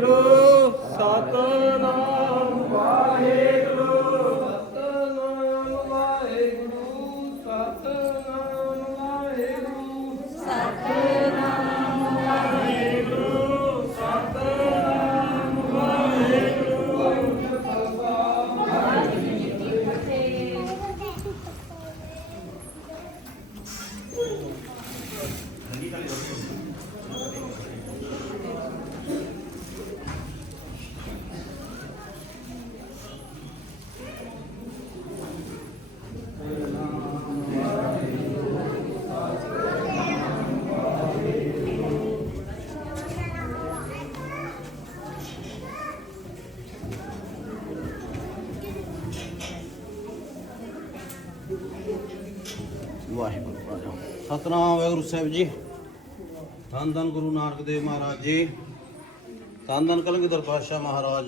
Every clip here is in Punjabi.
ਸਤਿਗੁਰੂ ਸਤਨਾਮ। ਵਾਹਿਗੁਰੂ ਸਤਨਾਮ ਵਾਹਿਗੁਰੂ ਸਾਹਿਬ ਜੀ। ਧੰਨ ਧੰਨ ਗੁਰੂ ਨਾਨਕ ਦੇਵ ਮਹਾਰਾਜ ਜੀ। ਧੰਨ ਧੰਨ ਕਲਗੀਧਰ ਪਾਤਸ਼ਾਹ ਮਹਾਰਾਜ।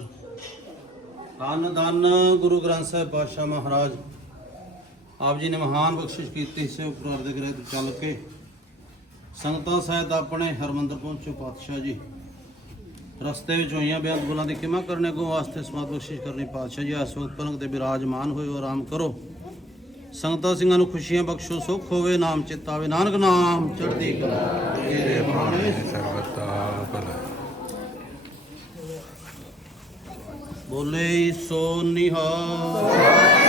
ਧੰਨ ਧੰਨ ਗੁਰੂ ਗ੍ਰੰਥ ਸਾਹਿਬ ਪਾਤਸ਼ਾਹ ਮਹਾਰਾਜ। ਆਪ ਜੀ ਨੇ ਮਹਾਨ ਬਖਸ਼ਿਸ਼ ਕੀਤੀ ਸੇ ਉਪਰ ਦੇ ਗ੍ਰਹਿ ਤੋਂ ਚੱਲ ਕੇ। ਸੰਗਤਾਂ ਸਹਿਤ ਆਪਣੇ ਹਰਮੰਦਰ ਪਹੁੰਚੋ ਪਾਤਸ਼ਾਹ ਜੀ। ਰਸਤੇ ਵਿੱਚ ਹੋਈਆਂ ਬੇਅੰਤ ਗੁਲਾਂ ਦੀ ਕਿਮਾ ਕਰਨੇ ਕੋ ਵਾਸਤੇ ਸਮਾਤ ਬਖਸ਼ਿਸ਼ ਕਰਨੀ ਪਾਤਸ਼ਾਹ ਜੀ। ਆਸ ਵਕਤ ਪਲੰਗ ਤੇ ਬਿਰਾਜਮਾਨ ਹੋਏ ਆਰਾਮ ਕਰੋ। ਸੰਗਤਾਂ ਸਿੰਘਾਂ ਨੂੰ ਖੁਸ਼ੀਆਂ ਬਖਸ਼ੋ, ਸੁਖ ਹੋਵੇ, ਨਾਮ ਚਿਤਾਵੇ ਨਾਨਕ ਨਾਮ ਚੜ੍ਹਦੀ ਕਲਾ ਤੇਰੇ ਬਾਣੇ। ਸਰਬਤਾ ਭਲਾ ਬੋਲੇ ਸੋ ਨਿਹਾਲ।